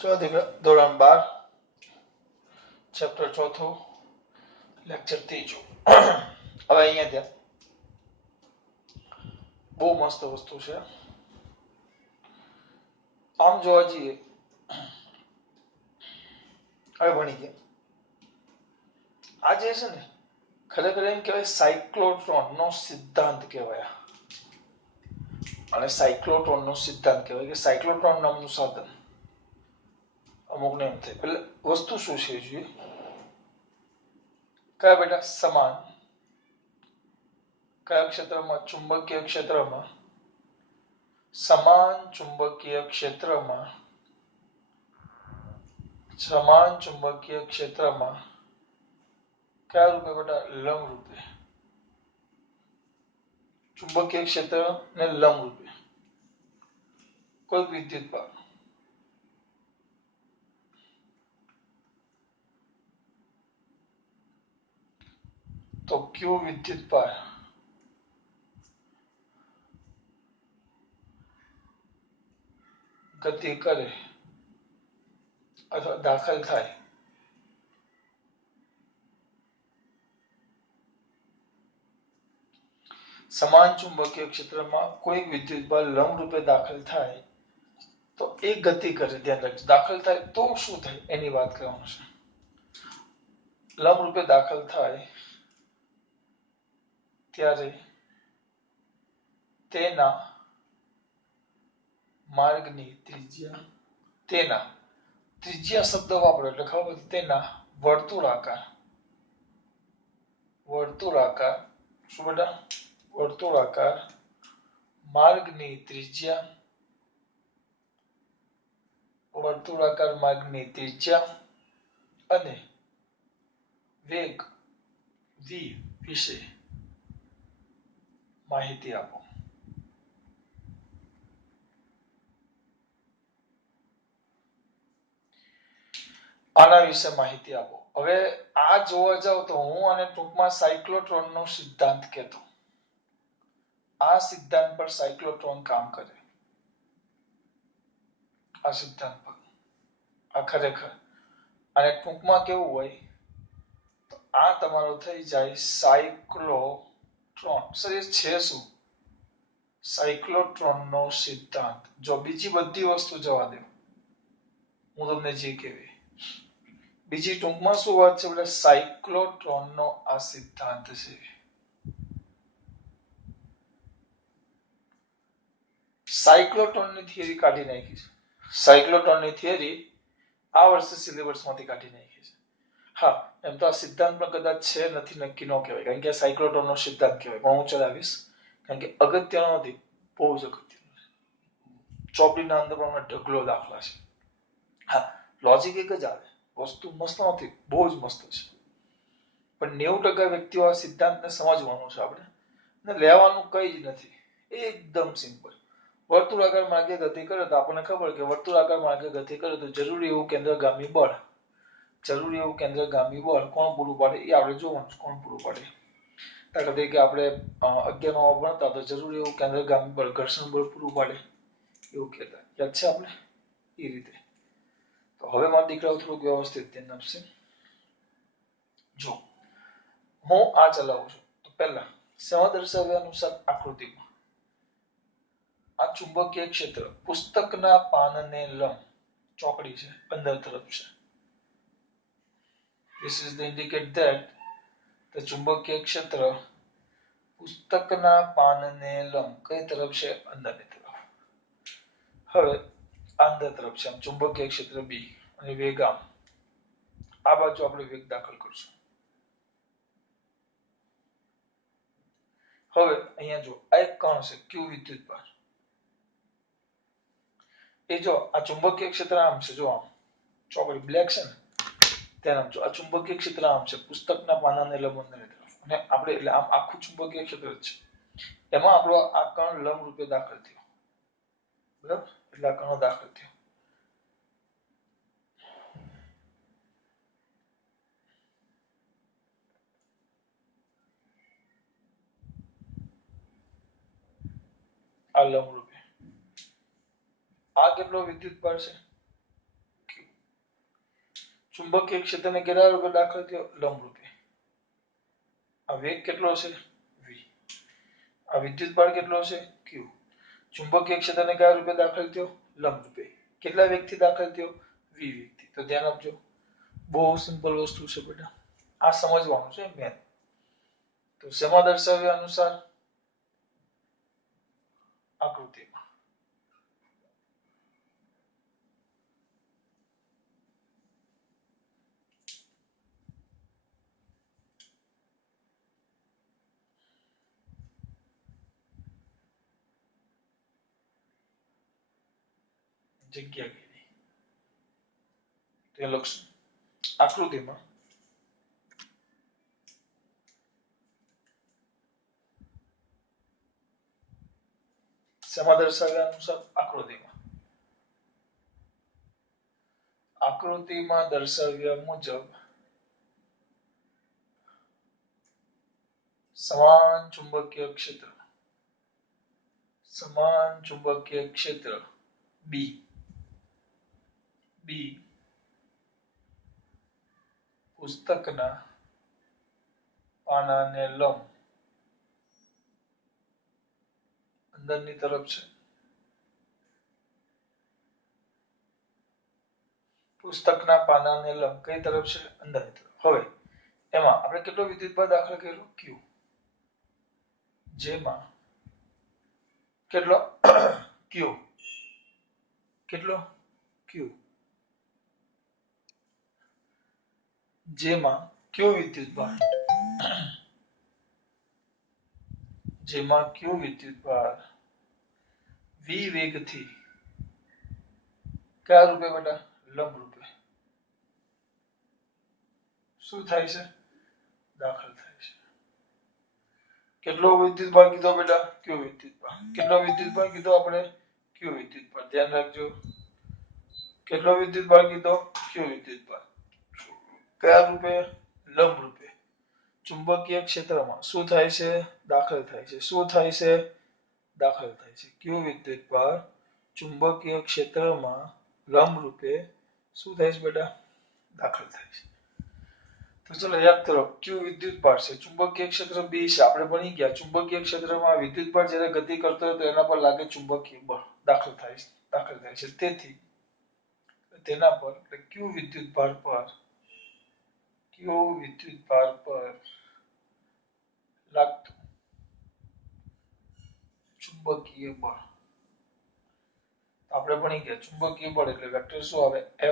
ધોરણ 12 ચેપ્ટર ચોથું લેક્ચર ત્રીજું. હવે અહીંયા ત્યાં બહુ મસ્ત વસ્તુ છે. આમ જોવા જઈએ હવે ભણી ગયા આ જે છે ને ખરેખર એમ કહેવાય સાયક્લોટ્રોન નો સિદ્ધાંત કહેવાય. અને સાયક્લોટ્રોન નો સિદ્ધાંત કહેવાય કે સાયક્લોટ્રોન નામનું સાધન અમુકને એમ થાય એટલે વસ્તુ શું છે જોઈએ. કયા બેટા સમાન કયા ક્ષેત્રમાં ચુંબકીય ક્ષેત્રમાં સમાન ચુંબકીય ક્ષેત્રમાં સમાન ચુંબકીય ક્ષેત્રમાં કયા રૂપે બેટા લંબ રૂપે ચુંબકીય ક્ષેત્ર ને લંબ રૂપે કોઈ વિદ્યુત ભાર તો ક્યુ વિદ્યુત ભાર ગતિ કરે અથવા દાખલ થાય સમાન ચુંબકીય ક્ષેત્રમાં કોઈ વિદ્યુત ભાર લંબ રૂપે દાખલ થાય તો એ ગતિ કરે. ધ્યાન રાખજો દાખલ થાય તો શું થાય એની વાત કરવાનું છે. લંબ રૂપે દાખલ થાય ત્યારે તેના માર્ગની ત્રિજ્યા શબ્દ વાપરો એટલે ખબર તેના વર્તુળાકાર શું બેટા વર્તુળાકાર માર્ગની ત્રિજ્યા અને વેગ v વિશે માહિતી આપો. આના વિશે માહિતી આપો. હવે આ જોવા જાવ તો હું અને ટૂંકમાં સાયક્લોટ્રોન નો સિદ્ધાંત કહેતો. આ સિદ્ધાંત પર સાયક્લોટ્રોન કામ કરે. આ સિદ્ધાંત પર આ ખરેખર અને ટૂંકમાં કેવું હોય તો આ તમારો થઈ જાય સાયક્લોટ્રોન. સર એ છે શું? સાયક્લોટ્રોન નો સિદ્ધાંત. જો બીજી બધી વસ્તુ જવા દો હું તમને જે કહેવી બીજી ટૂંકમાં શું વાત છે એટલે સાયક્લોટ્રોન નો આ સિદ્ધાંત છે. સાયક્લોટ્રોનની થિયરી કાઢી નાખી છે. સાયક્લોટ્રોનની થિયરી આ વર્ષે સિલેબસમાંથી કાઢી નાખી છે. હા એમ તો આ સિદ્ધાંત પણ કદાચ છે નથી નક્કી ન કહેવાય કારણ કે સાયક્લોટ્રોન નો સિદ્ધાંત કહેવાય પણ હું ચલાવીશ કારણ કે અગત્યનો નથી બહુ જ અગત્યનો છે. ચોપડીના અંદર પણ ઢગલો દાખલા છે. હા લોજિક એક જ આવે વસ્તુ મસ્ત નથી બહુ જ મસ્ત છે પણ 90% વ્યક્તિઓ આ સિદ્ધાંતને સમજવાનું છે આપણે ને લેવાનું કઈ જ નથી. એકદમ સિમ્પલ. વર્તુળાકાર માર્ગે ગતિ કરે તો આપણને ખબર કે વર્તુળાકાર માર્ગે ગતિ કરે તો જરૂરી એવું કેન્દ્રગામી બળ કોણ પૂરું પાડે એ આપણે જોવાનું કોણ પૂરું પાડે. દાખલા તરીકે આપણે 11માં ભણતા તો જરૂરી એવું કેન્દ્રગામી બળ ઘર્ષણ બળ પૂરું પાડે એવું કહેતા યાદ છે આપણે એ રીતે. તો હવે મારા દીકરાઓ થોડુંક વ્યવસ્થિત ધ્યાન આપશે. જો હું આ ચલાવું છું તો પહેલા સેવા દર્શાવ્યા અનુસાર આકૃતિમાં આ ચુંબકીય ક્ષેત્ર પુસ્તકના પાનને લંબ ચોકડી છે અંદર તરફ છે. This is the indicate that the ચુંબકીય ક્ષેત્ર પુસ્તકના પાનને લંબ કઈ તરફ છે અંદરની તરફ. હવે અંદર તરફ છે ચુંબકીય ક્ષેત્ર બી અને વેગ આ બાજુ આપણે વેગ દાખલ કરશું. હવે અહીંયા જો આ એક કણ છે ક્યુ વિદ્યુતભાર એ જો આ ચુંબકીય ક્ષેત્ર આમ છે જો આમ ચોકડી બ્લેક છે ને ત્યાં જો આ ચુંબકીય ક્ષેત્ર આમ છે પુસ્તકના પાનાને લંબ અંદરની તરફ અને આપણે એટલે આમ આખું ચુંબકીય ક્ષેત્ર જ છે એમાં આપણો આ કણ લંબ રૂપે દાખલ થયો બરાબર એટલે આ કણ દાખલ થયો. આ લંબ રૂપે આ કેટલો વિદ્યુત ભાર છે ચુંબકીય ક્ષેત્રને કેટલા રૂપે દાખલ થયો? લંબ રૂપે. આ વેગ કેટલો છે? v. આ વિદ્યુત બળ કેટલો છે? q. ચુંબકીય ક્ષેત્રને કયા રૂપે દાખલ થયો? લંબ રૂપે. કેટલા વેગથી દાખલ થયો? v વેગથી. તો ધ્યાન આપજો, બહુ સિમ્પલ વસ્તુ છે બેટા, આ સમજવાનું છે મેન. તો શેમાં દર્શાવ્યા અનુસાર? આકૃતિમાં. જગ્યા કીધી તે લખશું આકૃતિમાં. શેમાં દર્શાવ્યા અનુસાર? આકૃતિમાં. આકૃતિમાં દર્શાવ્યા મુજબ સમાન ચુંબકીય ક્ષેત્ર, સમાન ચુંબકીય ક્ષેત્ર બી, પુસ્તકના પાનાને લંબ અંદરની તરફ છે. પુસ્તકના પાનાને લંબ કઈ તરફ છે? અંદરની તરફ. હવે એમાં આપણે કેટલો વિદ્યુતભાર દાખલ કર્યો? q. જેમાં કેટલો? q. કેટલો? q. જેમાં q વિદ્યુતભાર, જેમાં q વિદ્યુતભાર v વેગથી કયા રૂપે બેટા? લંબ રૂપે શું થાય છે? દાખલ થાય છે. કેટલો વિદ્યુતભાર કીધો બેટા? q વિદ્યુતભાર. કેટલો વિદ્યુતભાર કીધો આપણે? q વિદ્યુતભાર. ધ્યાન રાખજો, કેટલો વિદ્યુતભાર કીધો? q વિદ્યુતભાર. કયા રૂપે? લંબ રૂપે. ચુંબકીય ક્ષેત્રમાં શું થાય છે? દાખલ થાય છે. શું થાય છે? દાખલ થાય છે. q વિદ્યુતભાર ચુંબકીય ક્ષેત્રમાં લંબ રૂપે શું થાય છે બેટા? દાખલ થાય છે. તો ચલો યાદ કરો, q વિદ્યુતભાર છે, ચુંબકીય ક્ષેત્ર b છે. આપણે ભણી ગયા ચુંબકીય ક્ષેત્રમાં વિદ્યુતભાર જ્યારે ગતિ કરતો હોય તો એના પર લાગે ચુંબકીય બળ, દાખલ થાય છે. તેથી તેના પર q વિદ્યુતભાર પર લાગતું ચુંબકીય બળ આપણે ભણી ગયા. ચુંબકીય બળ એટલે વેક્ટર શું આવે? f.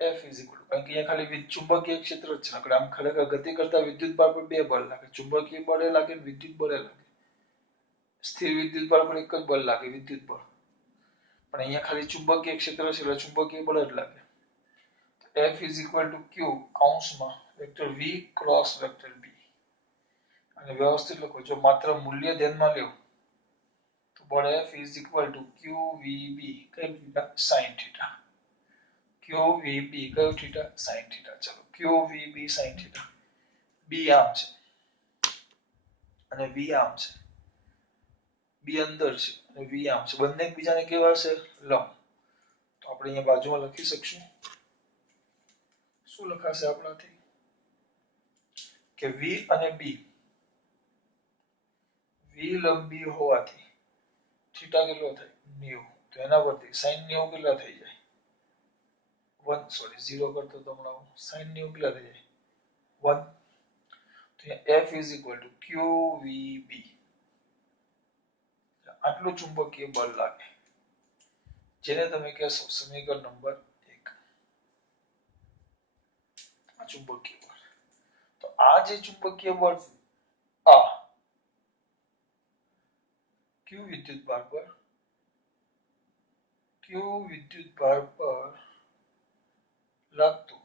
F is equal to, કારણ કે અહીંયા ખાલી ચુંબકીય ક્ષેત્ર જ છે, આમ ખરેખર ગતિ કરતા વિદ્યુતભાર પર બે બળ લાગે, ચુંબકીય બળ લાગે, વિદ્યુત બળ લાગે. સ્થિર વિદ્યુતભાર પર એક જ બળ લાગે, વિદ્યુત બળ. પણ અહીંયા ખાલી ચુંબકીય ક્ષેત્ર છે એટલે ચુંબકીય બળ જ લાગે. F is equal to q કૌંસમાં vector v cross vector b. અને વ્યવસ્થિત લખો, જો માત્ર મૂલ્ય ધ્યાનમાં લ્યો તો બળ F is equal to qvb કઈ થીટા? sin theta. qvb કયો થીટા? sin theta. ચલો qvb sin થીટા. b આમ છે અને v આમ છે. b અંદર છે અને v આમ છે. બંને એકબીજાને કેવા છે? લંબ. તો આપણે અહીંયા બાજુમાં લખી શકશું. શું લખાશે આપણાથી? કે v અને b લંબી હોવાથી થીટા કેટલો થાય? 90. તો એના પરથી sin 90 કેટલા થઈ જાય? 0 કરતો તો હમણાં sin 90 કેટલા થઈ જાય? 1. તો F is equal to qvb. આટલું ચુંબકીય બળ લાગે, જેને તમે કહેશો સમીકરણ નંબર 1. આ ચુંબકીય બળ. તો આ જે ચુંબકીય બળ આ q વિદ્યુતભાર પર લાગતું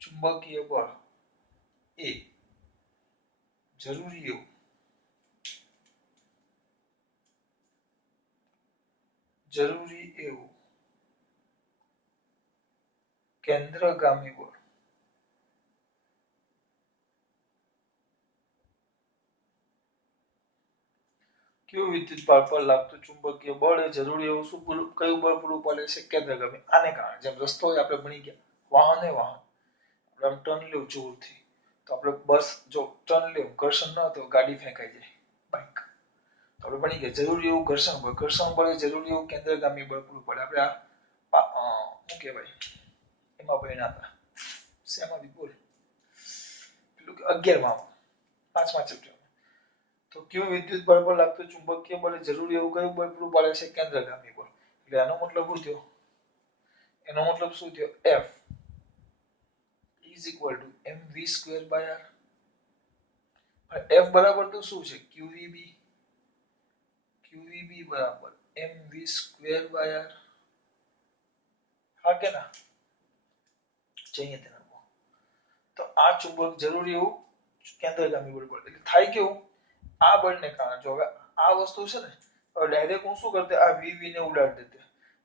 ચુંબકીય બળ એ જરૂરી એવું કેન્દ્રગામી બળ કયું વિદ્યુત ભાર પર લાગતું ચુંબકીય બળ એ જરૂરી એવું શું કયું બળ પૂરું પાડે છે? કેન્દ્રગામી. આને કારણે જેમ રસ્તો હોય આપણે ભણી ગયા, વાહન આપણે ટર્ન લેવું જોરથી, તો આપણે બસ જો ટર્ન લેવું ઘર્ષણ ન તો ગાડી ફેંકાઈ જાય, બાઇક. તો આપણે ભણી ગયા જરૂરી એવું ઘર્ષણ બળ એ જરૂરી એવું કેન્દ્રગામી બળ પૂરું પાડે. આપણે શું કહેવાય એમાં ભણ્યા હતા, શેમાં બોલ પેલું 11માં 5મા ચેપ્ટર. તો કયું વિદ્યુત બળ પર લાગતું ચુંબકીય બળ જરૂરી એવું કયું બળ પૂરું પાડે છે? કેન્દ્રગામી બળ. એટલે આનો મતલબ શું થયો? એનો મતલબ શું થયો? F is equal to mv²/r. F બરાબર તો શું છે? QVB બરાબર mv²/r. હા કે ના? જઈએ તેના. તો આ ચુંબક જરૂરી એવું કેન્દ્રગામી બળ પડે. એટલે થાય કેવું? આ બળને કારણે જો હવે આ વસ્તુ છે ને, હવે ડાયરેક્ટ હું શું કરતે આ VV ને ઉડાડી દેતે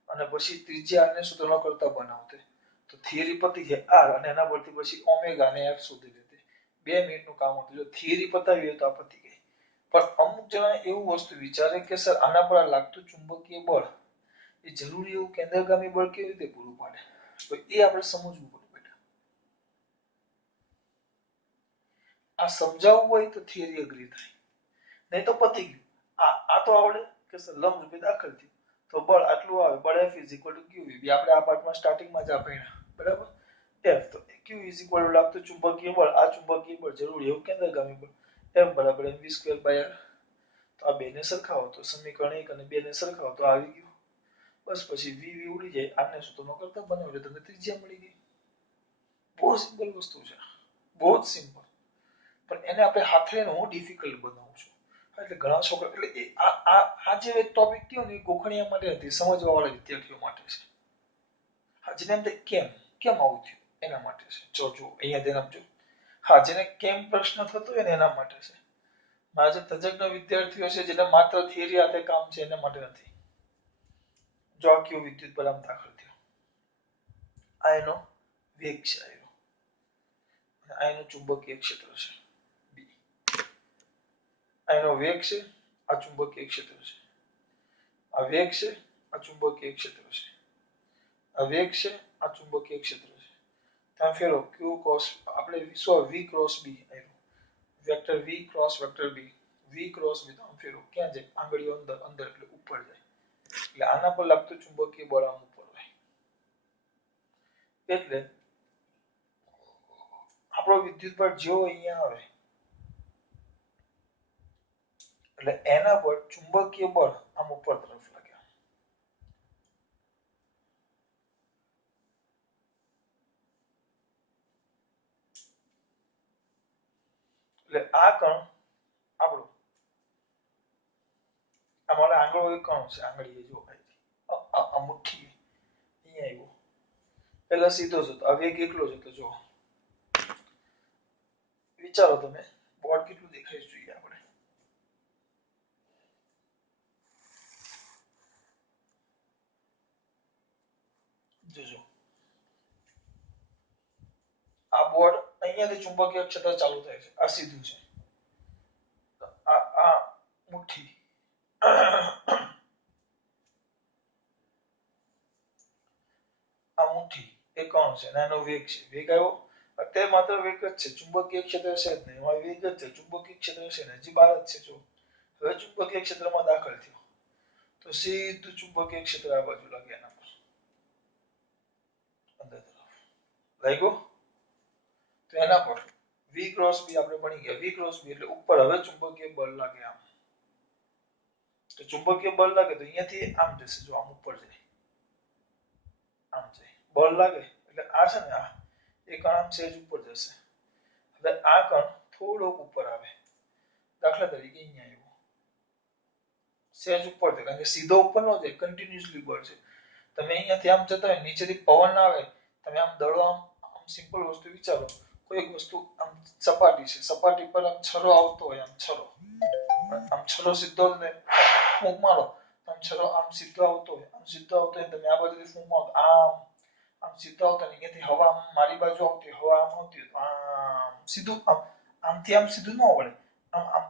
અને પછી ત્રિજ્યા આને સૂત્ર ન કરતા બનાવતે. તો થિયરી પતી જાય R અને એના પરથી પછી ઓમેગા ને F શોધી લેતે. 2 મિનિટનું કામ હતું. જો થિયરી પતાવી હોય તો આ પતી ગઈ. પણ અમુક જણા એવું વસ્તુ વિચારે કે સર આના પર લાગતું ચુંબકીય બળ એ જરૂરી એવું કેન્દ્રગામી બળ કેવી રીતે પૂરું પાડે? તો એ આપણે સમજવું પડે. આ સમજાવવું હોય તો થિયરી અઘરી થાય, નહીં તો પતી ગયું. આ તો આવડે કે સર લંબરૂપે દાખલ થયું તો બળ આટલું આવે, બળ F is equal to QV. આપણે આ પાઠમાં સ્ટાર્ટિંગમાં જ ભણ્યા, બરાબર? F તો Q is equal to લાગતું ચુંબકીય બળ, આ ચુંબકીય બળ જરૂરી એવું કેન્દ્રગામી બળ F બરાબર mv²/r. તો આ બેને સરખાવો તો સમીકરણ 1 અને 2 ને સરખાવો તો આવી ગયું. બસ પછી VV ઉડી જાય, આને સૂત્રનો કરતા બનાવ્યો તમને ત્રિજ્યા મળી ગઈ. બહુ સિમ્પલ વસ્તુ છે, બહુ જ સિમ્પલ. પણ એને આપણે હાથે હું ડિફિકલ્ટ બનાવું છું. એટલે ઘણા છોકરા એટલે આ જે ટોપિક થયો ને એ ગોખણિયા માટે નથી, સમજવા વાળા વિદ્યાર્થીઓ માટે છે. હા, જેને એમ કેમ કેમ આવું થયું એના માટે છે. જો અહીંયા ધ્યાન આપજો. હા, જેને કેમ પ્રશ્ન થતો હોય ને એના માટે છે. મારા જે તજજ્ઞ વિદ્યાર્થીઓ છે જેને માત્ર થિયરી હાથે કામ છે એના માટે નથી. જો આ કયો વિદ્યુત બળ આમ દાખલ થયો, આ એનો વેગ છે, આ એનું ચુંબકીય ક્ષેત્ર છે B. આ એનો વેગ છે, આ ચુંબકીય ક્ષેત્ર છે. આ વેગ છે, આ ચુંબકીય ક્ષેત્ર છે. આ વેગ છે, આ ચુંબકીય ક્ષેત્ર છે. ત્યાં ફેરો Q ક્રોસ આપણે V ક્રોસ B આવ્યું, vector V cross vector B, V cross B. ત્યાં ફેરો ક્યાં જાય? આંગળીઓ અંદર અંદર એટલે ઉપર જાય. એટલે આના પર લાગતું ચુંબકીય બળ આમ ઉપર હોય. એટલે આપણો વિદ્યુત બળ જો અહીંયા આવે એટલે એના પર ચુંબકીય બળ આમ ઉપર તરફ લાગે. એટલે આ કણ આપણું અમારે આંગળો એક કણ છે, આંગળી જો આ મુઠ્ઠી અહીંયા આવ્યો પેલા સીધો જ હતો, હવે એકલો જ હતો. જો વિચારો તમે બોર્ડ કેટલું દેખાય જોઈએ આપણે જોજો. આ બોર્ડ અહીંયાથી ચુંબકીય ક્ષેત્ર ચાલુ થાય છે, આ સીધું છે. આ મુઠ્ઠી આ મુઠ્ઠી એ કણ છે, નાનો વેગ છે. વેગ આવ્યો અત્યારે માત્ર વેગ જ છે, ચુંબકીય ક્ષેત્ર છે જ નહીં. એમાં વેગ જ છે, ચુંબકીય ક્ષેત્ર છે ને હજી બહાર જ છે. જો હવે ચુંબકીય ક્ષેત્રમાં દાખલ થયો તો સીધું ચુંબકીય ક્ષેત્ર આ બાજુ લાગે એના પર અંદર તરફ લાગ્યો. તો એના પર V ક્રોસ B આપણે ભણી ગયા. V ક્રોસ B એટલે ઉપર હવે ચુંબકીય બળ લાગે આમ. તો ચુંબકીય બળ લાગે તો અહીંયાથી આમ જશે, જો આમ ઉપર જાય, આમ જાય બળ લાગે એટલે આ છે ને આ એક આમ સેજ ઉપર જશે. હવે આ કણ થોડોક ઉપર આવે, દાખલા તરીકે અહીંયા આવ્યો સેજ ઉપર જાય, કારણ કે સીધો ઉપર ન જાય, કન્ટિન્યુઅસલી બળ છે. તમે અહીંયાથી આમ જતા હોય નીચેથી પવન આવે, તમે આમ દડો આમ સિમ્પલ વસ્તુ વિચારો, કોઈ એક વસ્તુ આમ સપાટી છે, સપાટી પર આમ છરો આવતો હોય, આમ છરો સીધો જ ને ફૂંક મારો, આમ છરો આમ સીધો આવતો હોય, તમે આ બાજુથી ફૂંક મારો આમ સીધો આવતો હોય, અહીંયાથી હવા મારી બાજુ આવતી, હવા આમ આવતી હોય તો આમ સીધું આમથી આમ સીધું ન વળે, આમ આમ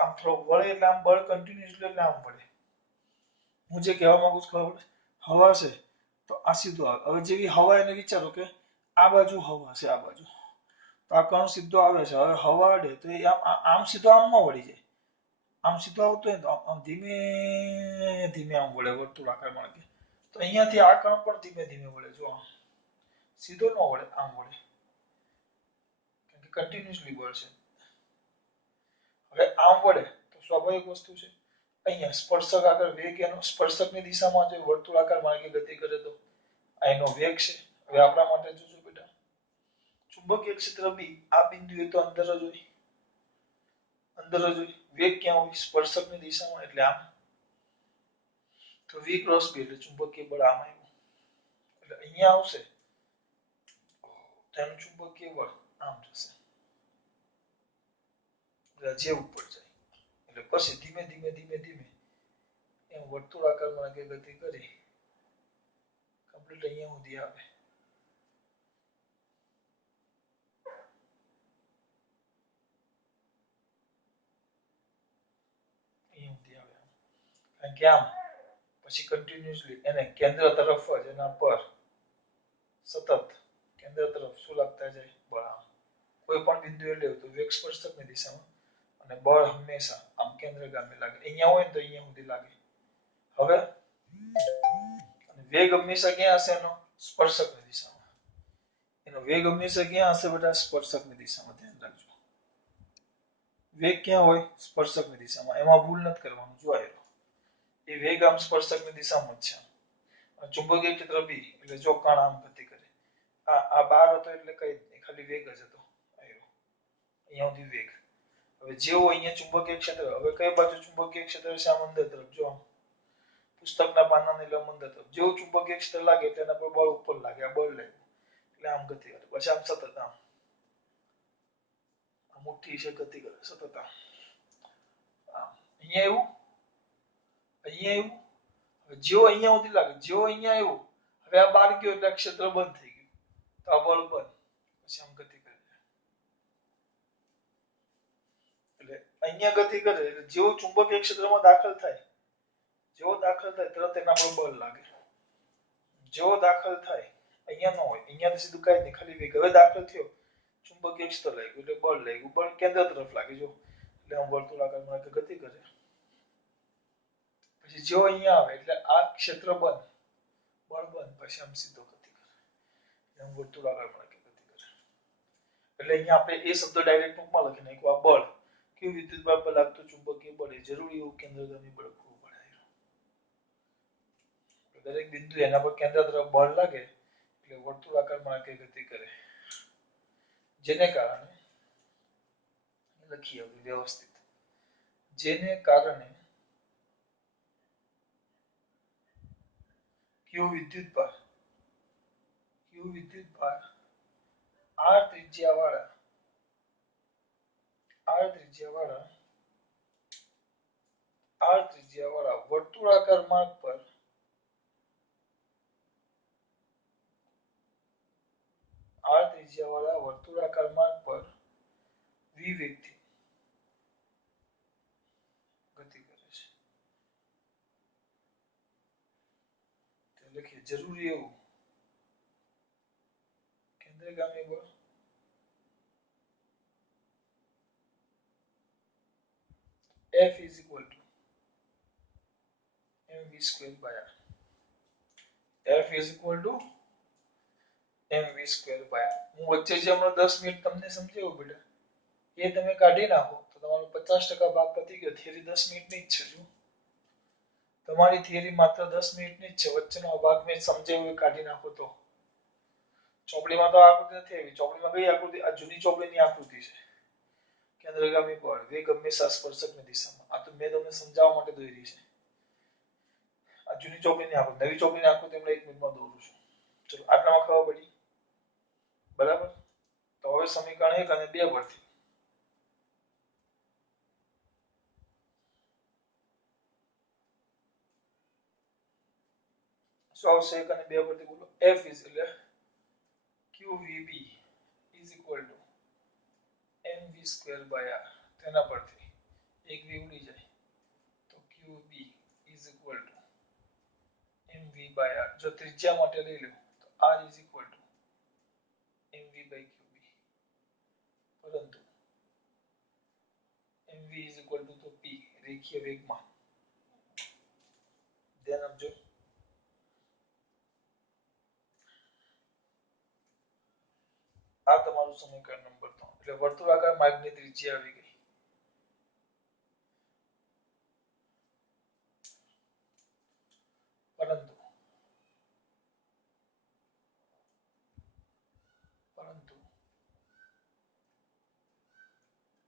આમ થોડો વળે એટલે આમ બળ કન્ટિન્યુઅસલી એટલે આમ વળે. હું જે કહેવા માંગુ છું ખબર હવા છે તો આ સીધું આવે. હવે જેવી હવા એને વિચારો કે આ બાજુ હવા છે, આ બાજુ તો આ કણ સીધો આવે છે. હવે હવા અડે તો એ આમ સીધો આમ ન વળી જાય. આમ સીધો આવતો હોય તો આમ ધીમે ધીમે આમ વળે વર્તુળાકાર માર્ગે. તો અહીંયાથી આ કણ પણ ધીમે ધીમે વળે. જો સીધો ન વળે, આમ વળે કારણ કે કન્ટિન્યુઅસલી બળ છે. હવે આમ વળે તો સ્વાભાવિક વસ્તુ છે અહીંયા સ્પર્શક આગળ વેગ એનો સ્પર્શકની દિશામાં જો વર્તુળાકાર માર્ગે ગતિ કરે તો આ એનો વેગ છે. હવે આપણા માટે જોજો બેટા ચુંબકીય ક્ષેત્ર બી આ બિંદુએ તો અંદર જ હોય, અંદર જ હોય. વેગ ક્યાં હોય? સ્પર્શકની દિશામાં એટલે આમ. તો v ક્રોસ b એટલે ચુંબકીય બળ આમ આવ્યું એટલે અહીંયા આવશે તેનું ચુંબકીય બળ આમ જશે જે ઉપર જાય એટલે પછી ધીમે ધીમે ધીમે ધીમે એમ વર્તુળાકાર માર્ગે ગતિ કરી કમ્પ્લીટ અહીંયા સુધી આવે. અહીંયા સુધી આવે કારણ કે આમ પછી કન્ટિન્યુઅસલી એને કેન્દ્ર તરફ જ એના પર સતત કેન્દ્ર તરફ શું લાગતા જાય? બળ આમ. કોઈ પણ બિંદુએ લેવું તો વેગ સ્પર્શકની દિશામાં અને બળ હંમેશા આમ કેન્દ્રગામી લાગે. અહીંયા હોય ને તો અહીંયા સુધી લાગે. હવે વેગ હંમેશા ક્યાં હશે? એનો સ્પર્શકની દિશામાં. એનો વેગ હંમેશા ક્યાં હશે બેટા? સ્પર્શકની દિશામાં. ધ્યાન રાખજો. વેગ ક્યાં હોય? સ્પર્શકની દિશામાં. એમાં ભૂલ નથી કરવાનું. જો આયો એ વેગ આમ સ્પર્શકની દિશામાં જ છે. ચુંબકીય ક્ષેત્ર બી એટલે જો કણ આમ ગતિ કરે. આ બાર હતો એટલે કઈ નહીં, ખાલી વેગ જ હતો. અહીંયા સુધી વેગ. હવે જેવો અહીંયા ચુંબકીય ક્ષેત્ર, હવે કઈ બાજુ ચુંબકીય ક્ષેત્ર છે? આમ અંદર તરફ. જો પુસ્તકના પાનાની લંબ અંદર તરફ. જેવું ચુંબકીય ક્ષેત્ર લાગે એટલે એના પર બળ ઉપર લાગે. આ બળ લાગ્યું એટલે આમ ગતિ કરે. પછી આમ સતત આમ મુઠ્ઠી છે ગતિ કરે સતત આમ. અહીંયા એવું, અહીંયા એવું. જેવો અહીંયા સુધી લાગે, જેવો અહીંયા આવ્યું હવે આ બાર ગયો એટલે ક્ષેત્ર બંધ થઈ ગયું. તો આ બળ બંધ. પછી આમ ગતિ કરે એટલે અહીંયા ગતિ કરે એટલે જેવો ચુંબકીય ક્ષેત્રમાં દાખલ થાય, જેવો દાખલ થાય તરત એના પર બળ લાગે. જેવો દાખલ થાય અહીંયા ન હોય, અહીંયા તો સીધું કઈ નહીં, ખાલી વેગ. હવે દાખલ થયો ચુંબકીય ક્ષેત્ર લાગ્યું એટલે બળ લાગ્યું. બળ કેન્દ્ર તરફ લાગે. જો એટલે આમ વર્તુળાકાર માર્ગે ગતિ કરે. પછી જેવો અહીંયા આવે એટલે આ ક્ષેત્ર બંધ, બળ બંધ. પછી આમ સીધો ગતિ કરે. આમ વર્તુળાકાર માર્ગે ગતિ કરે. એટલે અહીંયા આપણે એ શબ્દ ડાયરેક્ટ ટૂંકમાં લખી નાખ્યું. આ બળ કયું વિદ્યુતભાર પર લાગતું ચુંબકીય બળ એ જરૂરી એવું કેન્દ્રગામી બળ પૂરું પાડે. દરેક બિંદુ એના પર કેન્દ્ર તરફ બળ લાગે એટલે વર્તુળાકાર માર્ગે ગતિ કરે. જેને કારણે લખીએ વ્યવસ્થિત. જેને કારણે ક્યુ વિદ્યુતભાર આર ત્રિજ્યાવાળા વર્તુળાકાર માર્ગ પર વી વેગથી ગતિ કરે છે. લખીએ જરૂરી એવું કેન્દ્રગામી બળ F is equal to mv square by r. F is equal to mv square by r. હું વચ્ચે જે હમણાં 10 મિનિટ તમને સમજાવ્યું બેટા એ તમે કાઢી નાખો તો તમારો 50% ભાગ પતી ગયો. થિયરી 10 મિનિટની જ છે. જો તમારી થિયરી માત્ર 10 મિનિટની જ છે. વચ્ચેનો ભાગ મેં સમજાવ્યો એ કાઢી નાખો તો ચોપડીમાં તો આકૃતિ નથી આવી. ચોપડીમાં કઈ આકૃતિ? આ જૂની ચોપડીની આકૃતિ છે. કેન્દ્રગામી બળ વેગ હંમેશા સ્પર્શકની દિશામાં. આ તો મેં તમને સમજાવવા માટે દોરી છે. આ જૂની ચોપડીની આકૃતિ. નવી ચોપડીની આકૃતિ હમણાં 1 મિનિટમાં દોરું છું. ચલો આટલામાં ખબર પડી? બરાબર. તો હવે સમીકરણ 1 અને 2 પરથી શું આવશે? 1 અને 2 પરથી બોલો. F is એટલે QVB is equal to mv square by r. તેના પરથી એક v ઉડી જાય તો qb is equal to mv by r. જો ત્રિજ્યા માટે લઈ લો તો r is equal to mv by qb, પરંતુ mv is equal to p રેખીય વેગમાન. ધ્યાન આપજો. આ તમારું સમીકરણ નંબર 3. એટલે વર્તુળાકાર માર્ગની ત્રિજ્યા આવી ગઈ. પરંતુ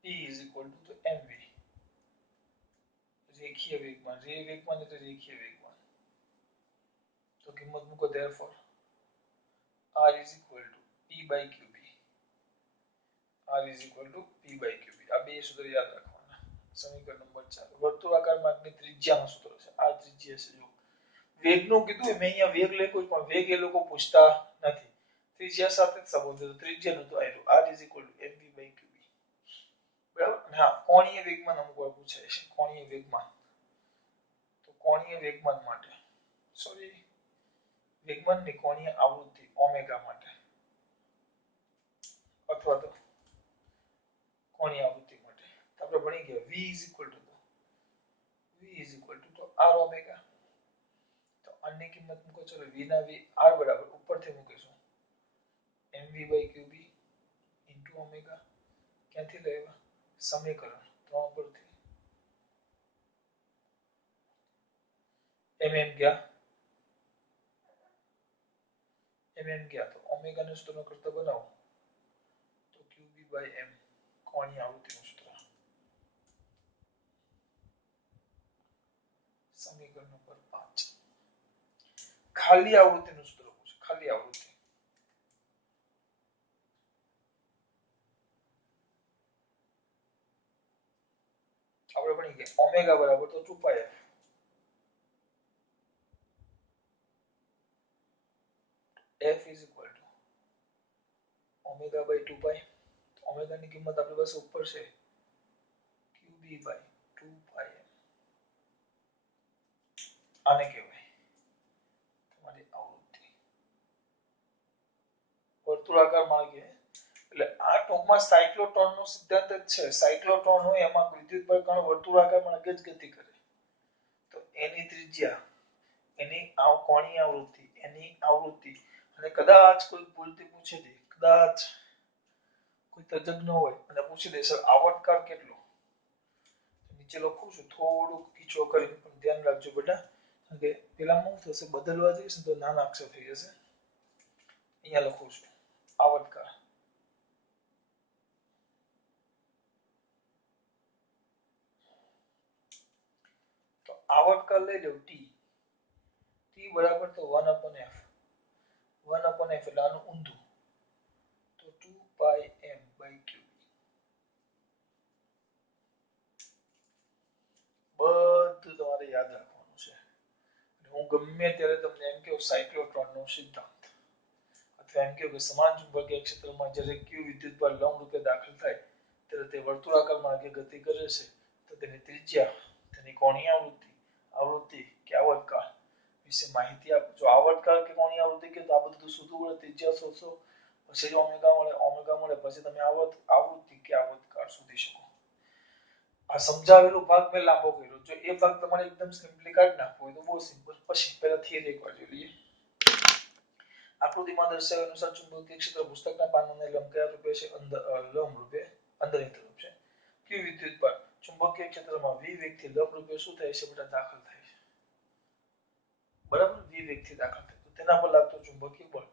p is equal to mv, રેખીય વેગમાન. વેગમાન એટલે રેખીય વેગમાન. તો કિંમત મૂકો, therefore r is equal to p by qb. r is equal to p by qb. આ બે સૂત્ર યાદ રાખવાના. સમીકરણ નંબર 4. વર્તુળાકાર માર્ગની ત્રિજ્યાનું સૂત્ર છે. આ ત્રિજ્યા છે. જો વેગનું કીધું મેં અહીંયા વેગ લખ્યું પણ વેગ એ લોકો પૂછતા નથી. ત્રિજ્યા સાથે સંબંધિત ત્રિજ્યાનું તો આયલું r is equal to mv by qb. બરાબર. હા, કોણીય વેગમાન અમુક વાર પૂછાય છે. કોણીય વેગમાન. તો કોણીય વેગમાન માટે સોરી વેગમાનની કોણીય આવૃત્તિ ઓમેગા માટે અથવા તો કોણીય આવૃત્તિ માટે આપણે ભણી ગયા v is equal to r omega. તો આની કિંમત મૂકો. ચલો v ના v r બરાબર ઉપરથી મૂકીશું mv by qb into omega. ક્યાંથી લેવા? સમીકરણ 3 પરથી. ગયા તો ઓમેગા નું સૂત્ર કરતા બનાવો તો qb by m કોણીય આવૃત્તિનું સૂત્ર. સમીકરણ નંબર 5. ખાલી આવૃત્તિનું સૂત્ર પૂછે. ખાલી આવૃત્તિ આપણે ભણી ગયા ઓમેગા બરાબર તો 2πf. f is equal to omega by 2π. Omega ની કિંમત આપણી પાસે ઉપર છે qb by 2πm. આને કહેવાય તમારી આવૃત્તિ. વર્તુળાકાર માર્ગે એટલે આ ટૂંકમાં સાયક્લોટ્રોનનો સિદ્ધાંત જ છે. સાયક્લોટ્રોન હોય એમાં વિદ્યુત કણ વર્તુળાકાર માર્ગે જ ગતિ કરે. તો એની ત્રિજ્યા, એની કોણીય આવૃત્તિ, એની આવૃત્તિ અને કદાચ કોઈ ભૂલથી પૂછે દે, કદાચ કોઈ તજજ્ઞ હોય અને પૂછી દે સર આવર્તકાળ કેટલો, નીચે લખું છું થોડું કીચો કરીને પણ ધ્યાન રાખજો બેટા. કારણ કે પેલામાં શું થશે બદલવા જઈશ તો નાના અક્ષર થઈ જશે. અહીંયા લખું છું આવર્તકાળ. તો આવર્તકાળ લઈ લો t. t બરાબર તો 1/f. 1/f એટલે આનું ઊંધું તો 2πm by qb. બધું તમારે યાદ રાખવાનું છે. હું ગમે ત્યારે તમને એમ કહું સાયક્લોટ્રોનનો સિદ્ધાંત અથવા એમ કહું કે સમાન ચુંબકીય ક્ષેત્રમાં જ્યારે q વિદ્યુતભાર લંબરૂપે દાખલ થાય ત્યારે તે વર્તુળાકાર માર્ગે ગતિ કરે છે તો તેની ત્રિજ્યા, તેની કોણીય આવૃત્તિ કે આવર્તકાળ વિશે માહિતી આપો. જો આવર્તકાળ કે કોણીય આવૃત્તિ કે તો આ બધું શોધવું પડે. ત્રિજ્યા શોધશો પછી જ ઓમેગા મળે પછી તમે આવૃત્તિ કે આવર્તકાળ શોધી શકો. આ સમજાવેલું ભાગ મેં લાંબો કર્યો. જો એ ભાગ તમારે એકદમ સિમ્પલી કાઢી નાખવો હોય તો બહુ સિમ્પલ. પછી પહેલા થિયરી એકવાર જોઈ લઈએ. આકૃતિમાં દર્શાવ્યા અનુસાર ચુંબકીય ક્ષેત્ર પુસ્તકના પાનાને લંબ કયા રૂપે છે? લંબ રૂપે અંદરની તરફ છે. q વિદ્યુતભાર ચુંબકીય ક્ષેત્રમાં v વેગથી લંબ રૂપે શું થાય છે બેટા? દાખલ થાય છે. બરાબર, v વેગથી દાખલ થાય તો તેના પર લાગતો ચુંબકીય બળ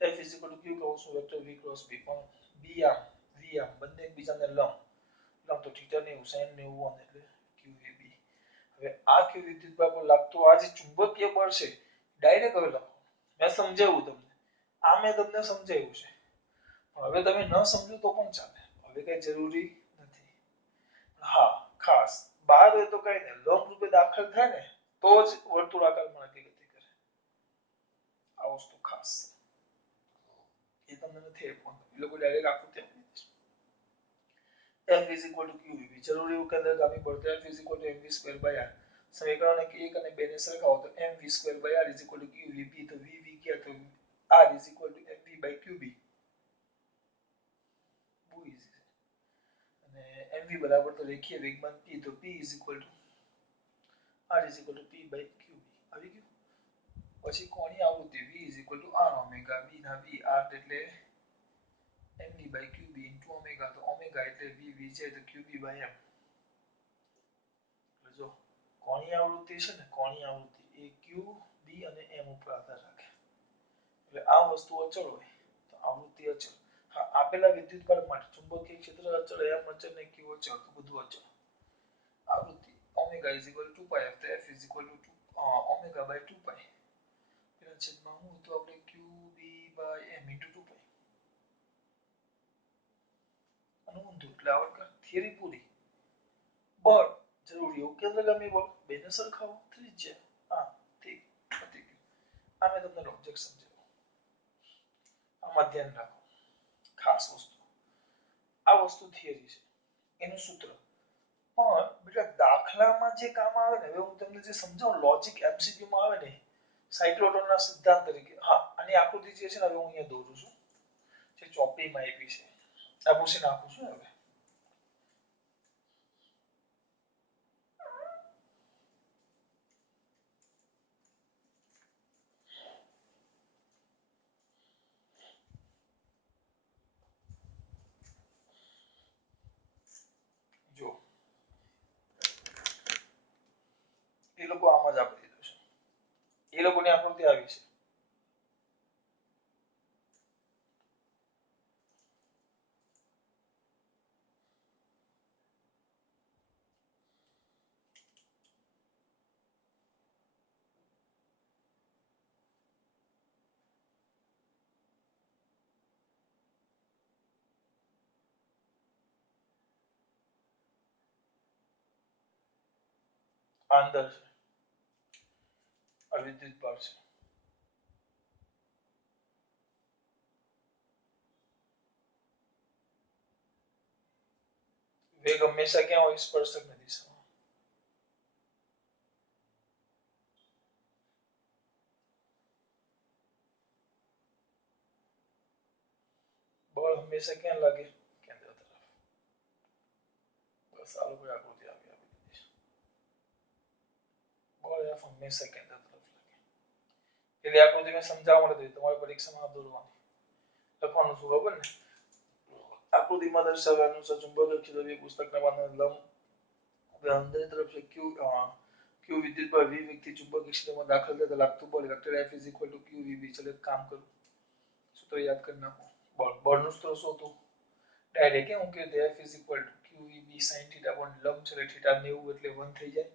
F q cross vector v cross b. પણ b આમ v આમ બંને એકબીજાને લંબ તો થીટા ને sin ને એવું એટલે qab. હવે આ q વિદ્યુતભાર પર લાગતો આ જે ચુંબકીય બળ છે ડાયરેક્ટ હવે લખો. મેં સમજાવ્યું તમને. આ મેં તમને સમજાવ્યું છે. હવે તમે ન સમજો તો પણ ચાલે. હવે કઈ જરૂરી નથી. હા, ખાસ બહાર હોય તો કઈ નહીં, લંબ રૂપે દાખલ થાય ને તો જ વર્તુળાકાર માર્ગે ગતિ કરે. આ વસ્તુ ખાસ એ તમને નથી આપ્યું. એ લોકો ડાયરેક્ટ આકૃતિ આપી દે છે. f is equal to qvb જરૂરી એવું કેન્દ્રગામી બળ તો f is equal to mv square by r સમીકરણ 1 અને 2 ને સરખાવો તો mv square by r is equal to qvb તો vv क्या तो r is equal to mv by qb બહુ ઈઝી છે અને mv બરાબર તો રેખીય વેગમાન p તો p is equal to r is equal to p by qb આવી ગયું પછી કોણી આવૃત્તિ v is equal to r omega v ના v r એટલે mv by qb into omega તો omega એટલે vv છે તો qb by m જો કોણીય આવૃત્તિ છે ને કોણીય આવૃત્તિ એ q b અને m ઉપર આધાર રાખે એટલે આ વસ્તુ અચળ હોય તો આવૃત્તિ અચળ હા આપેલા વિદ્યુત બળ માટે ચુંબકીય ક્ષેત્ર અચળ m અચળ ને q અચળ તો બધું અચળ આવૃત્તિ omega is equal to 2 pi f તો f is equal to omega by 2 pi પેલા છેદમાં હું તો આપણે qb by m into 2 pi અનુબંધ એટલે આવડકા થિયરી પૂરી બળ જરૂરી એવું કેન્દ્રગામી બળ બેને સરખાવો ત્રિજ્યા હા ઠીક પતી ગયું આ મેં તમને લોજિક સમજાવ્યું આમાં ધ્યાન રાખો ખાસ વસ્તુ આ વસ્તુ થિયરી છે એનું સૂત્ર પણ બેટા દાખલામાં જે કામ આવે ને હવે હું તમને જે સમજાવું લોજિક એમસીક્યુ માં આવે ને સાયક્લોટ્રોનના સિદ્ધાંત તરીકે હા આની આકૃતિ જે છે ને હવે હું અહીંયા દોરું છું જે ચોપડીમાં આપી છે આ પૂછી નાખું છું હવે જો એ લોકો આમ જ આપી દીધું છે એ લોકોની આકૃતિ આવી છે અંદર છે આ વિદ્યુત ભાર છે વેગ હંમેશા ક્યાં હોય સ્પર્શકની દિશામાં બળ હંમેશા ક્યાં લાગે કેન્દ્ર તરફ બસ આ લોકો આકૃતિ આવી દીધી બળ f હંમેશા કેન્દ્ર તરફ લાગે એટલે આકૃતિ મેં સમજાવવા માટે દીધી તમારી પરીક્ષામાં દોરવાની લખવાનું શું ખબર ને આકૃતિમાં દર્શાવ્યા અનુસાર ચુંબકીય ક્ષેત્ર પુસ્તકના પાનાના લંબ અંદર તરફ છે q વિદ્યુત બળ v વ્યક્તિ ચુંબકીય ક્ષેત્રમાં દાખલ થતા લાગતું બળ vector f is equal to qvb ચલો કામ કરું સૂત્ર યાદ કરી નાખો બળનું સૂત્ર શું હતું ડાયરેક્ટ હું કે f is equal to qvb sin theta પણ લંબ છે થીટા 90 એટલે 1 થઈ જાય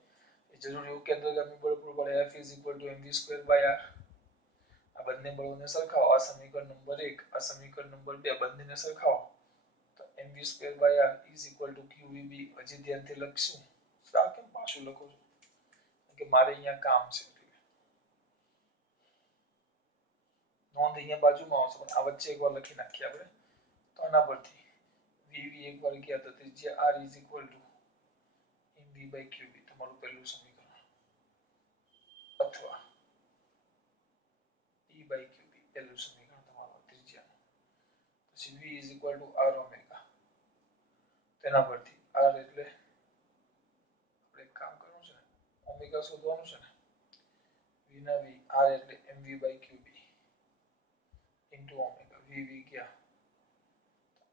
એ જરૂરી એવું કેન્દ્રગામી બળ પૂરું પાડે f is equal to mv square by r આ બંને બળોને સરખાવો આ સમીકરણ નંબર 1 આ સમીકરણ નંબર 2 બંનેને સરખાવો તો mv square by r is equal to qvb હજી ધ્યાનથી લખશું આ કેમ પાછું લખો છો કે મારે અહીંયા કામ છે નોંધ અહીંયા બાજુમાં આવશે પણ આ વચ્ચે એકવાર લખી નાખીએ આપણે તો આના પરથી vv એકવાર ગયા તો ત્રિજ્યા r is equal to mv by qb તમારું પહેલું સમીકરણ અથવા p by qb પહેલું સમીકરણ તમારું ત્રિજ્યાનું પછી v is equal to r omega તેના પરથી r એટલે આપણે એક કામ કરવું છે ને ઓમેગા શોધવાનું છે ને v ના v r એટલે mv by qb into omega vv क्या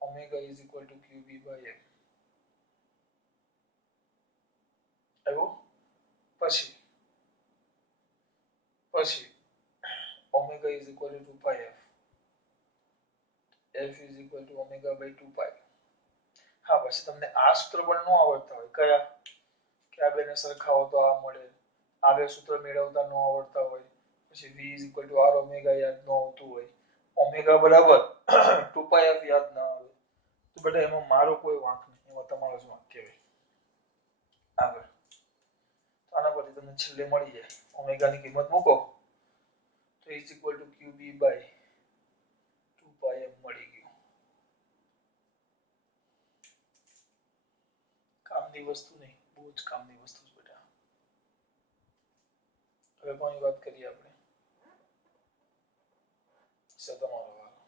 omega is equal to qb by m આવ્યો પછી omega is equal to 2 pi f is equal to omega by 2 pi હા પછી તમને આ સૂત્ર પણ ન આવડતા હોય કયા કે આ બેને સરખાવો તો આ મળે આ બે સૂત્ર મેળવતા ન આવડતા હોય પછી v is equal to r omega યાદ ન આવતું હોય omega બરાબર 2 pi f યાદ ના આવે તો બેટા એમાં મારો કોઈ વાંક નહીં એમાં તમારો જ વાંક કહેવાય આગળ તો આના પરથી તમને છેલ્લે મળી જાય ઓમેગા ની કિંમત મૂકો તો is equal to qb by 2 pi m મળી ગયું નાની વસ્તુ નહીં, બહુ જ કામની વસ્તુ છે બેટા. હવે કોની વાત કરીએ આપણે? તમારો વારો.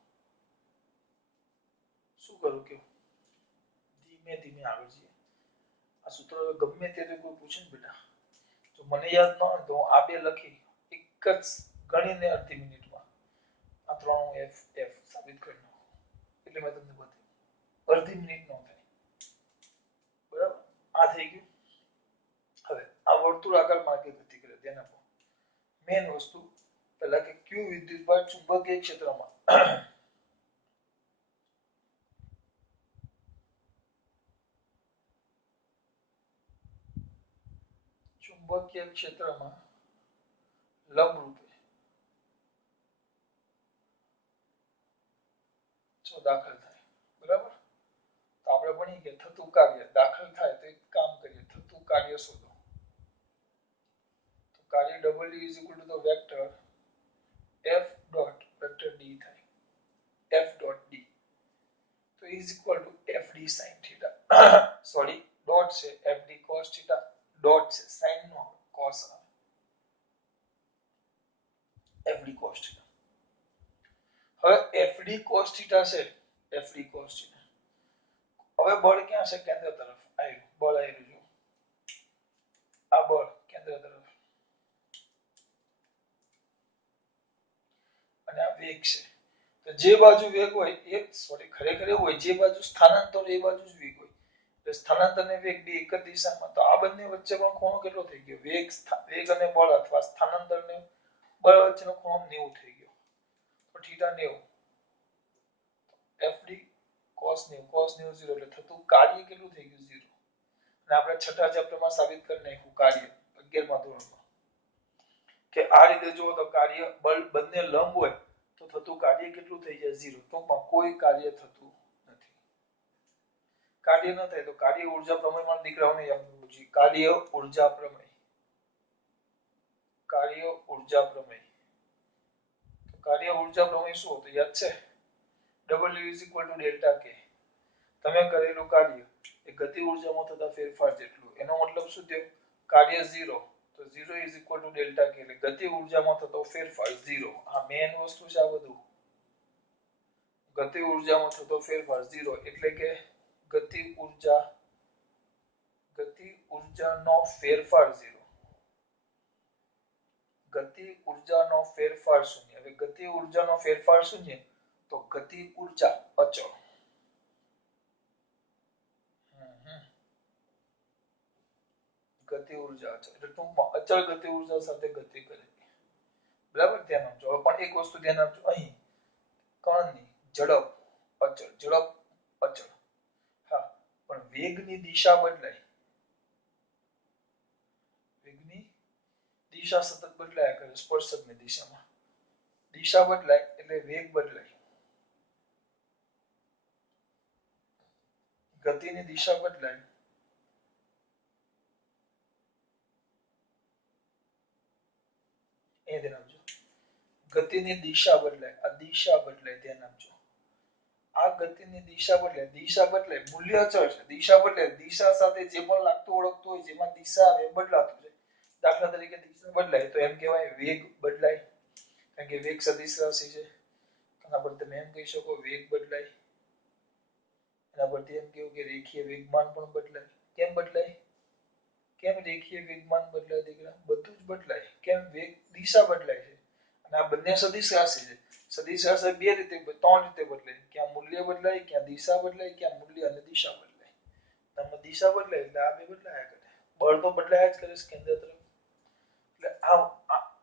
શું કરું કયો? ધીમે ધીમે આગળ જઈએ. આ સૂત્ર ગમે ત્યારે કોઈ પૂછે ને બેટા, તો મને યાદ ન હોય તો આ બે લખી એક જ ગણીને અડધી મિનિટમાં આ ત્રણ એફ એફ સાબિત કરી નાખું. એટલે મેં તમને બતાવ્યું અડધી મિનિટ નો થાય. બરાબર, આ થઈ ગયું. હવે આ વર્તુળાકારમાં આગળ ગતિ કરે, ધ્યાન આપો. મેન વસ્તુ પહેલા કે ક્યુ વિદ્યુતભાર ચુંબકીય ક્ષેત્રમાં ચુંબકીય ક્ષેત્રમાં લંબરૂપે જો દાખલ થાય. બરાબર, તો આપણે ભણી કે થતું કાર્ય દાખલ થાય તો એક કામ કરીએ, થતું કાર્ય શોધો. તો કાર્ય W is equal to the vector F dot vector D થાય. F dot D તો is equal to FD sin theta. Sorry, dot છે FD cos theta, ડોટ છે sin નો cos આવે. FD cos theta. હવે FD cos theta છે, FD cos theta. હવે બળ ક્યાં છે? કેન્દ્ર તરફ આવ્યું. બળ આવ્યું જો આ બળ કેન્દ્ર તરફ અને આ વેગ છે. તો જે બાજુ વેગ હોય એ સોરી ખરેખર એવું હોય, જે બાજુ સ્થાનાંતર એ બાજુ જ વેગ હોય. એટલે સ્થાનાંતર અને વેગ બે એક જ દિશામાં, તો આ બંને વચ્ચે પણ ખૂણો કેટલો થઈ ગયો? વેગ અને બળ અથવા સ્થાનાંતર ને બળ વચ્ચેનો ખૂણો 90 થઈ ગયો. તો θ 90, FD cos 90 cos 90 0 એટલે થતું કાર્ય કેટલું થઈ ગયું? 0. અને આપણે છઠ્ઠા ચેપ્ટરમાં સાબિત કરી નાખ્યું કાર્ય 11મા ધોરણમાં કે આ રીતે જો તો કાર્ય બળ બંને લંબ હોય તો થતું કાર્ય કેટલું થઈ જાય? 0. ટૂંકમાં કોઈ કાર્ય થતું નથી. કાર્ય ન થાય તો કાર્ય ઊર્જા પ્રમેયમાં દીકરાઓને યાદ રાખવું જોઈએ. કાર્ય ઊર્જા પ્રમેય, કાર્ય ઊર્જા પ્રમેય. તો કાર્ય ઊર્જા પ્રમેય શું હતું? યાદ છે? W is equal to delta K. તમે કરેલું કાર્ય એ ગતિ ઊર્જામાં થતા ફેરફાર જેટલું. એનો મતલબ શું થયો? કાર્ય 0 તો 0 is equal to delta K એટલે ગતિ ઊર્જામાં થતો ફેરફાર 0. આ મેઇન વસ્તુ છે. આ બધું ગતિ ઊર્જામાં થતો ફેરફાર 0 એટલે કે ગતિ ઊર્જાનો ફેરફાર 0. ગતિ ઊર્જાનો ફેરફાર 0. હવે ગતિ ઊર્જાનો ફેરફાર 0 તો ગતિ ઊર્જા અચળ. ગતિ ઊર્જા અચળ એટલે ટૂંકમાં અચળ ગતિ ઊર્જા સાથે ગતિ કરે. બરાબર, ધ્યાન આપજો. હવે પણ એક વસ્તુ ધ્યાન આપજો, અહીં કણની ઝડપ અચળ, ઝડપ અચળ. હા, પણ વેગની દિશા બદલાય. વેગની દિશા સતત બદલાયા કરે. સ્પર્શકની દિશામાં દિશા બદલાય એટલે વેગ બદલાય. ગતિની દિશા બદલાય એ ધ્યાન આપજો. ગતિની દિશા બદલાય, આ દિશા બદલાય, ધ્યાન આપજો. આ ગતિની દિશા બદલાય, દિશા બદલાય, મૂલ્ય અચળ છે. દિશા બદલાય, દિશા સાથે જે પણ લાગતું ઓળખતું હોય, જેમાં દિશા આવે બદલાતું છે. દાખલા તરીકે દિશા બદલાય તો એમ કહેવાય વેગ બદલાય, કારણ કે વેગ સદિશ રાશિ છે. એના પર તમે એમ કહી શકો વેગ બદલાય. એના પરથી એમ કેવું કે રેખીય વેગમાન પણ બદલાય. કેમ બદલાય? કેમ રેખીય વેગમાન બદલાય દીકરા? બધું જ બદલાય. કેમ? વેગ દિશા બદલાય છે. અને આ બંને સદિશ રાશિ છે. સદિશ રાશિ બે રીતે, ત્રણ રીતે બદલાય. ક્યાં મૂલ્ય બદલાય, ક્યાં દિશા બદલાય, ક્યાં મૂલ્ય અને દિશા બદલાય. તમે દિશા બદલાય એટલે આ બે બદલાયા કરે. બળ તો બદલાયા જ કરે છે કેન્દ્ર તરફ. એટલે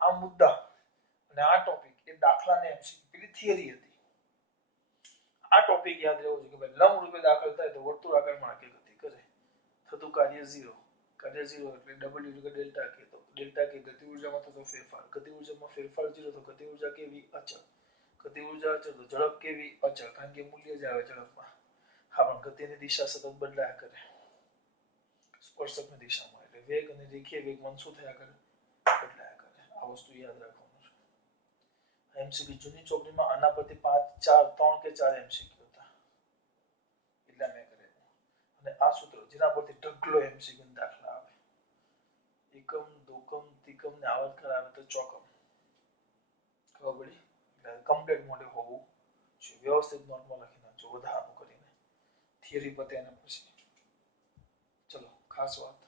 આ મુદ્દા અને આ ટોપિક એ દાખલાને એમસીક્યુ પેલી થિયરી હતી. આ ટોપિક યાદ રહેવો જોઈએ કે ભાઈ લંબ રૂપે દાખલ થાય તો વર્તુળાકારમાં આગળ ગતિ કરે. થતું કાર્ય 0. કાર્ય 0 એટલે W એટલે ડેલ્ટા K. તો ડેલ્ટા K ગતિ ઊર્જામાં થતો ફેરફાર. ગતિ ઊર્જામાં ફેરફાર 0 તો ગતિ ઊર્જા કેવી? અચળ. ગતિ ઊર્જા અચળ તો ઝડપ કેવી? અચળ, કારણ કે મૂલ્ય જ આવે ઝડપમાં. હા, પણ ગતિની દિશા સતત બદલાયા કરે સ્પર્શકની દિશામાં. એટલે વેગ અને રેખીય વેગમાન શું થયા કરે? બદલાયા કરે. આ વસ્તુ યાદ રાખવાનું છે. એમસીક્યુ જૂની ચોપડીમાં આના પરથી 3 કે 4 એમસીક્યુ હતા. એટલા મેં કરેલું. અને આ સૂત્ર જેના પરથી ઢગલો MCQ દાખલા આવે, એકમ દોકમ ત્રિકમ ને આવર્ત કરાવે તો ચોકમ, ખબર પડી? એટલે કમ્પ્લીટ મોડે હોવું જોઈએ, વ્યવસ્થિત નોટમાં લખી નાખજો વધારાનું કરીને, થિયરી પતે એના પછી. ચલો ખાસ વાત